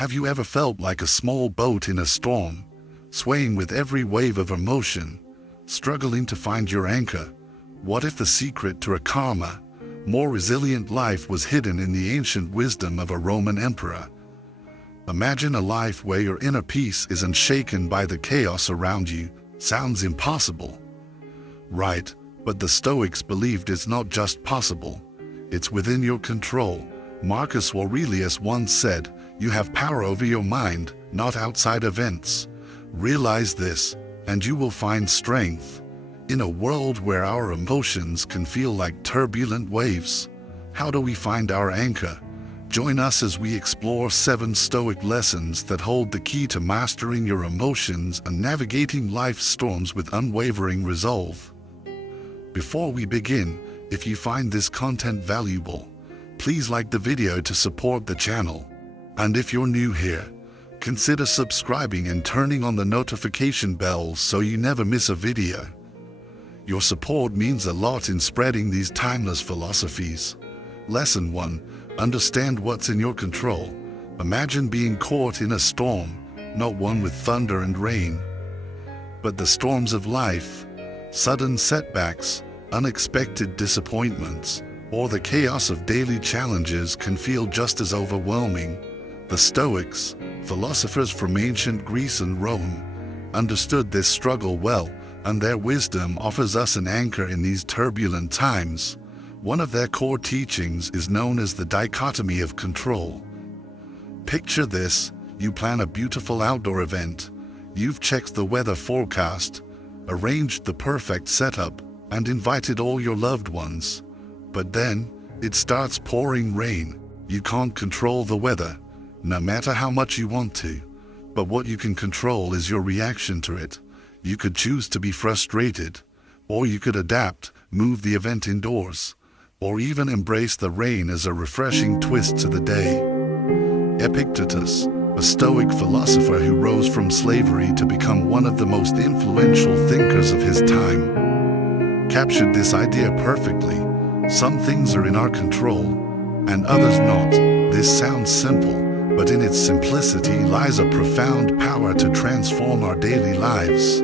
Have you ever felt like a small boat in a storm, swaying with every wave of emotion, struggling to find your anchor? What if the secret to a calmer, more resilient life was hidden in the ancient wisdom of a Roman emperor? Imagine a life where your inner peace isn't shaken by the chaos around you. Sounds impossible, right? But the Stoics believed it's not just possible, it's within your control. Marcus Aurelius once said, "You have power over your mind, not outside events. Realize this, and you will find strength." In a world where our emotions can feel like turbulent waves, how do we find our anchor? Join us as we explore 7 Stoic lessons that hold the key to mastering your emotions and navigating life's storms with unwavering resolve. Before we begin, if you find this content valuable, please like the video to support the channel. And if you're new here, consider subscribing and turning on the notification bell so you never miss a video. Your support means a lot in spreading these timeless philosophies. Lesson 1. Understand what's in your control. Imagine being caught in a storm, not one with thunder and rain, but the storms of life, sudden setbacks, unexpected disappointments, or the chaos of daily challenges can feel just as overwhelming. The Stoics, philosophers from ancient Greece and Rome, understood this struggle well, and their wisdom offers us an anchor in these turbulent times. One of their core teachings is known as the dichotomy of control. Picture this: you plan a beautiful outdoor event, you've checked the weather forecast, arranged the perfect setup, and invited all your loved ones. But then, it starts pouring rain. You can't control the weather, no matter how much you want to. But what you can control is your reaction to it. You could choose to be frustrated, or you could adapt, move the event indoors, or even embrace the rain as a refreshing twist to the day. Epictetus, a Stoic philosopher who rose from slavery to become one of the most influential thinkers of his time, captured this idea perfectly. Some things are in our control, and others not. This sounds simple, but in its simplicity lies a profound power to transform our daily lives.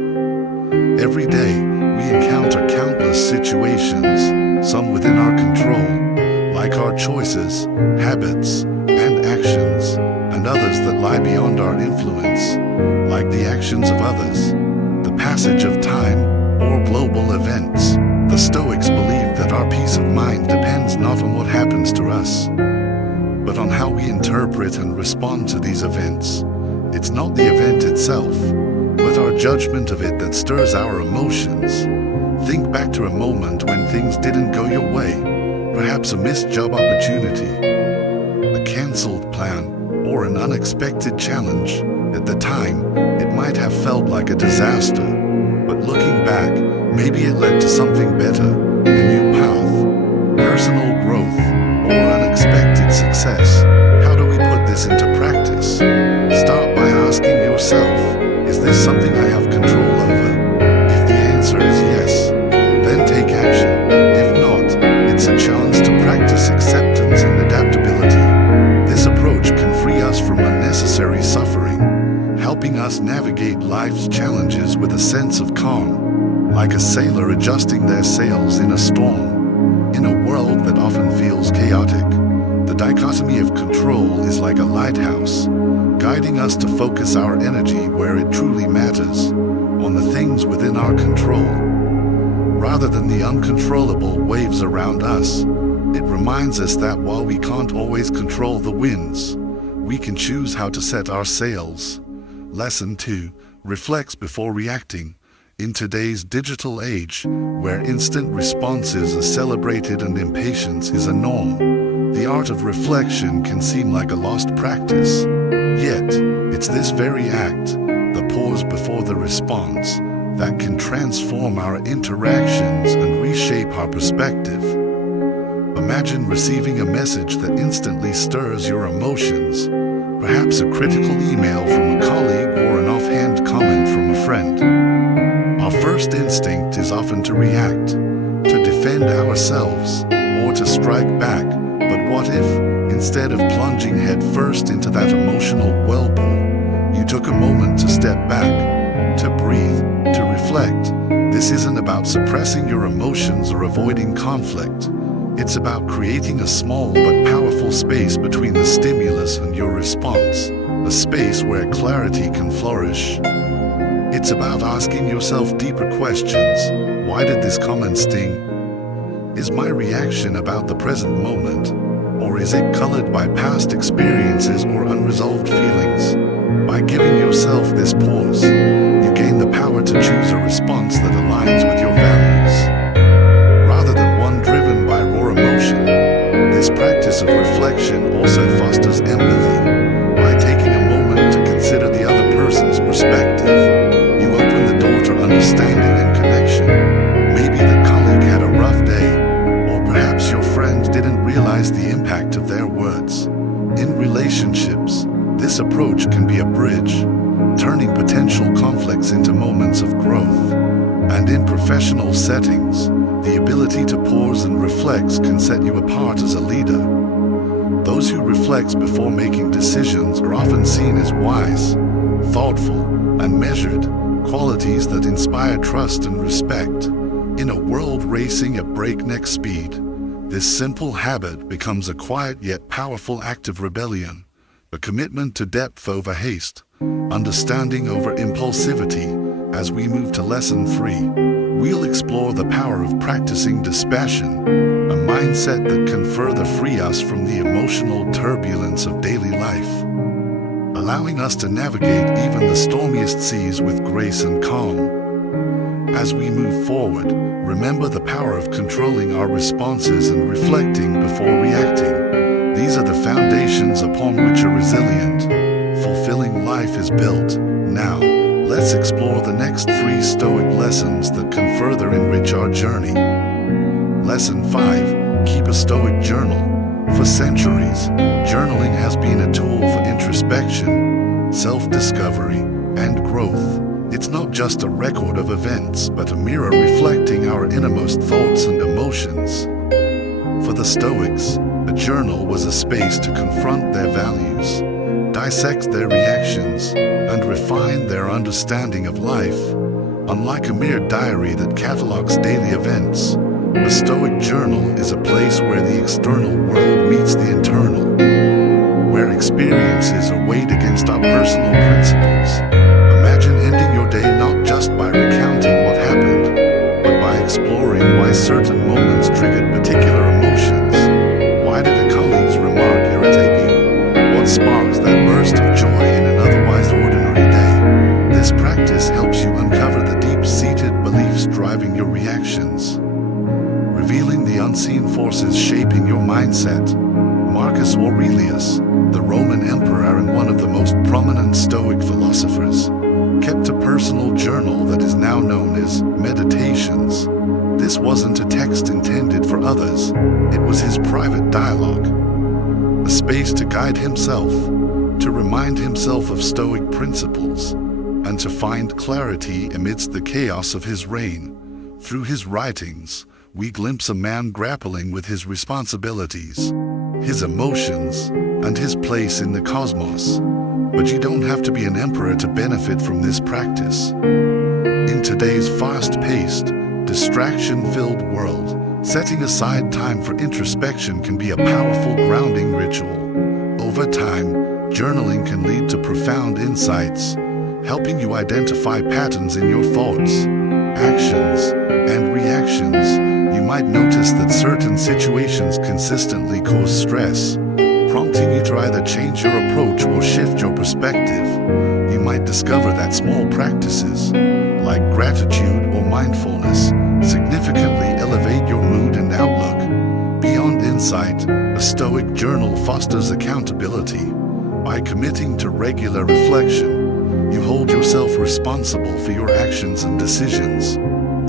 Every day, we encounter countless situations, some within our control, like our choices, habits, and actions, and others that lie beyond our influence, like the actions of others, the passage of time, or global events. The Stoics believe that our peace of mind depends not on what happens to us, but on how we interpret and respond to these events. It's not the event itself, but our judgment of it that stirs our emotions. Think back to a moment when things didn't go your way, perhaps a missed job opportunity, a cancelled plan, or an unexpected challenge. At the time, it might have felt like a disaster, but looking back, maybe it led to something better, a new path, personal growth, or unexpected success. How do we put this into practice? Start by asking yourself, is this something I have control over? If the answer is yes, then take action. If not, it's a chance to practice acceptance and adaptability. This approach can free us from unnecessary suffering, helping us navigate life's challenges with a sense of calm, like a sailor adjusting their sails in a storm. In a world that often feels chaotic, the dichotomy of control is like a lighthouse, guiding us to focus our energy where it truly matters, on the things within our control, rather than the uncontrollable waves around us. It reminds us that while we can't always control the winds, we can choose how to set our sails. Lesson 2. Reflects before reacting. In today's digital age, where instant responses are celebrated and impatience is a norm, the art of reflection can seem like a lost practice. Yet, it's this very act, the pause before the response, that can transform our interactions and reshape our perspective. Imagine receiving a message that instantly stirs your emotions, perhaps a critical email from a colleague or an offhand comment from a friend. Our first instinct is often to react, to defend ourselves, or to strike back. But what if, instead of plunging headfirst into that emotional took a moment to step back, to breathe, to reflect. This isn't about suppressing your emotions or avoiding conflict. It's about creating a small but powerful space between the stimulus and your response, a space where clarity can flourish. It's about asking yourself deeper questions. Why did this comment sting? Is my reaction about the present moment, or is it colored by past experiences or unresolved feelings? By giving yourself this pause, you gain the power to choose a response that aligns with your values, rather than one driven by raw emotion. This practice of reflection also fosters empathy. By taking a moment to consider the other person's perspective, you open the door to understanding and connection. Maybe the colleague had a rough day, or perhaps your friend didn't realize the impact of their words. In relationships, this approach can be a bridge, turning potential conflicts into moments of growth. And in professional settings, the ability to pause and reflect can set you apart as a leader. Those who reflect before making decisions are often seen as wise, thoughtful, and measured, qualities that inspire trust and respect. In a world racing at breakneck speed, this simple habit becomes a quiet yet powerful act of rebellion, a commitment to depth over haste, understanding over impulsivity. As we move to lesson 3, we'll explore the power of practicing dispassion, a mindset that can further free us from the emotional turbulence of daily life, allowing us to navigate even the stormiest seas with grace and calm. As we move forward, remember the power of controlling our responses and reflecting before reacting. These are the foundations upon which a resilient, fulfilling life is built. Now, let's explore the next 3 Stoic lessons that can further enrich our journey. Lesson 5. Keep a Stoic journal. For centuries, journaling has been a tool for introspection, self-discovery, and growth. It's not just a record of events, but a mirror reflecting our innermost thoughts and emotions. For the Stoics, a journal was a space to confront their values, dissect their reactions, and refine their understanding of life. Unlike a mere diary that catalogs daily events, a Stoic journal is a place where the external world meets the internal, where experiences are weighed against our personal principles. Imagine ending your day not just by recounting what happened, but by exploring why certain moments triggered particular emotions. Why did a colleague's remark irritate you? What sparks that burst of joy in an otherwise ordinary day? This practice helps you uncover the deep-seated beliefs driving your reactions, revealing the unseen forces shaping your mindset. Marcus Aurelius, the Roman emperor and one of the most prominent Stoic philosophers, kept a personal journal that is now known as Meditations. This wasn't a text intended for others, it was his private dialogue, a space to guide himself, to remind himself of Stoic principles, and to find clarity amidst the chaos of his reign. Through his writings, we glimpse a man grappling with his responsibilities, his emotions, and his place in the cosmos. But you don't have to be an emperor to benefit from this practice. In today's fast-paced, distraction-filled world, setting aside time for introspection can be a powerful grounding ritual. Over time, journaling can lead to profound insights, helping you identify patterns in your thoughts, actions, and reactions. You might notice that certain situations consistently cause stress, prompting you to either change your approach or shift your perspective. You might discover that small practices, like gratitude or mindfulness, significantly elevate your mood and outlook. Beyond insight, a Stoic journal fosters accountability. By committing to regular reflection, you hold yourself responsible for your actions and decisions.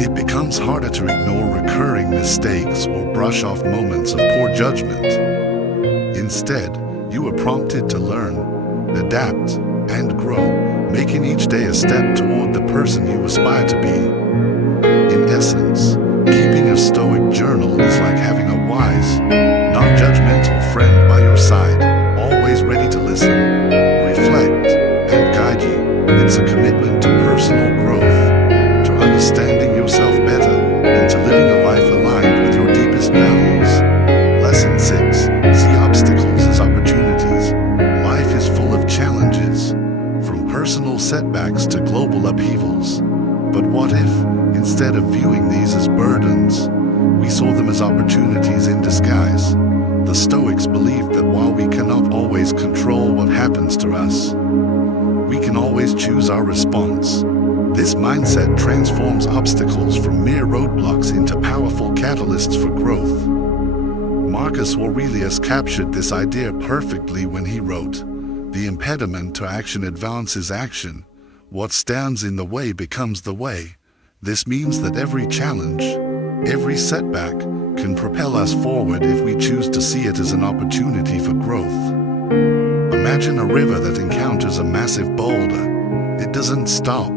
It becomes harder to ignore recurring mistakes or brush off moments of poor judgment. Instead, you are prompted to learn, adapt, and grow, making each day a step toward the person you aspire to be. In essence, keeping a Stoic journal is like having a wise, non-judgmental friend by your side, always ready to listen, reflect, and guide you. It's a commitment to personal growth, to understanding yourself better, and to living a life aligned with your deepest values. Lesson 6. See obstacles as opportunities. Life is full of challenges, from personal setbacks to global upheavals. But what if, instead of viewing these as burdens, we saw them as opportunities in disguise? The Stoics believed that while we cannot always control what happens to us, we can always choose our response. This mindset transforms obstacles from mere roadblocks into powerful catalysts for growth. Marcus Aurelius captured this idea perfectly when he wrote, "The impediment to action advances action. What stands in the way becomes the way." This means that every challenge, every setback, can propel us forward if we choose to see it as an opportunity for growth. Imagine a river that encounters a massive boulder. It doesn't stop.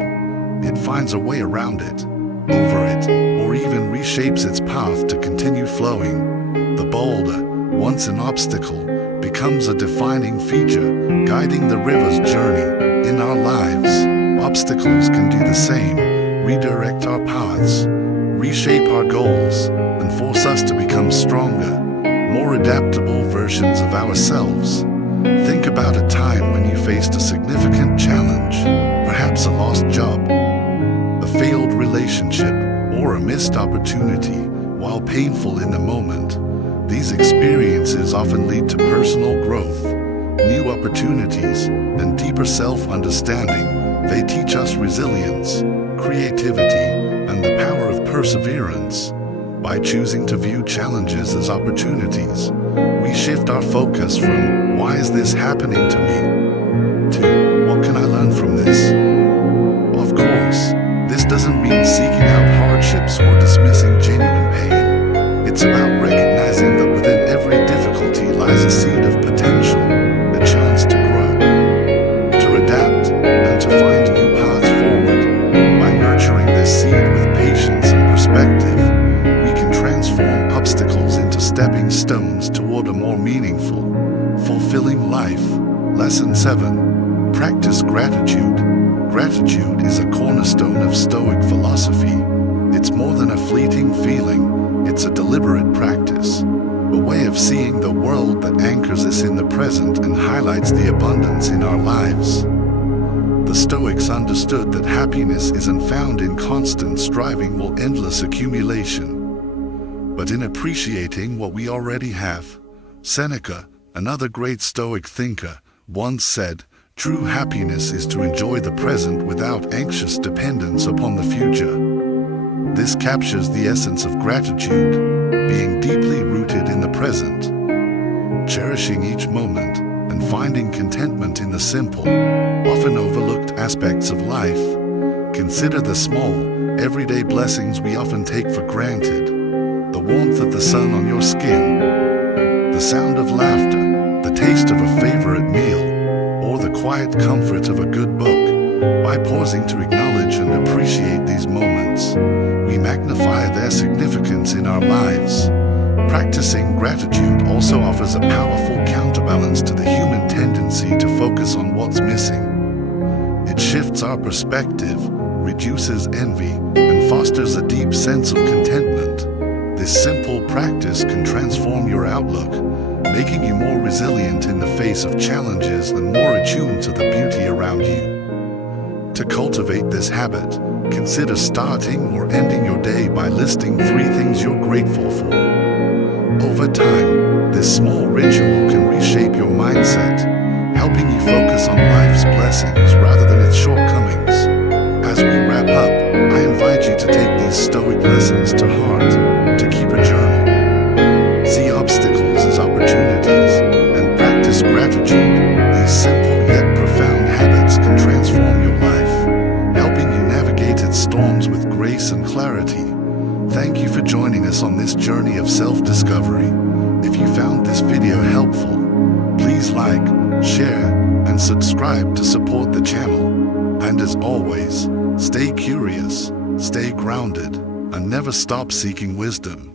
It finds a way around it, over it, or even reshapes its path to continue flowing. The boulder, once an obstacle, becomes a defining feature, guiding the river's journey. In our lives, obstacles can do the same, redirect our paths, reshape our goals, and force us to become stronger, more adaptable versions of ourselves. Think about a time when you faced a significant challenge, perhaps a lost job, a failed relationship, or a missed opportunity. While painful in the moment, these experiences often lead to personal growth, new opportunities, and deeper self-understanding. They teach us resilience, creativity, and the power of perseverance. By choosing to view challenges as opportunities, we shift our focus from "why is this happening to me?" to "what can I learn from this?" Of course, this doesn't mean seeking out hardships or dismissing genuine pain. It's about recognizing that within every difficulty lies a seed of potential, a chance to grow, to adapt, and to find new paths forward. By nurturing this seed with patience and perspective, we can transform obstacles into stepping stones toward a more meaningful, fulfilling life. Lesson 7. Practice gratitude. Gratitude is a cornerstone of Stoic philosophy. It's more than a fleeting feeling, it's a deliberate practice, a way of seeing the world that anchors us in the present and highlights the abundance in our lives. The Stoics understood that happiness isn't found in constant striving or endless accumulation, but in appreciating what we already have. Seneca, another great Stoic thinker, once said, "True happiness is to enjoy the present without anxious dependence upon the future." This captures the essence of gratitude, being deeply rooted in the present, cherishing each moment, and finding contentment in the simple, often overlooked aspects of life. Consider the small, everyday blessings we often take for granted. The warmth of the sun on your skin, the sound of laughter, the taste of a favorite meal, or the quiet comfort of a good book. By pausing to acknowledge and appreciate these moments, we magnify their significance in our lives. Practicing gratitude also offers a powerful counterbalance to the human tendency to focus on what's missing. It shifts our perspective, reduces envy, and fosters a deep sense of contentment. This simple practice can transform your outlook, making you more resilient in the face of challenges and more attuned to the beauty around you. To cultivate this habit, consider starting or ending your day by listing 3 things you're grateful for. Over time, this small ritual can reshape your mindset, helping you focus on life's blessings rather than its shortcomings. As we wrap up, I invite you to take these Stoic lessons to heart, to keep a journal, see obstacles as opportunities, and practice gratitude. These simple yet profound habits can transform your life, helping you navigate its storms with grace and clarity. Thank you for joining us on this journey of self-discovery. If you found this video helpful, please like, share, and subscribe to support the channel. And as always, stay curious, stay grounded, and never stop seeking wisdom.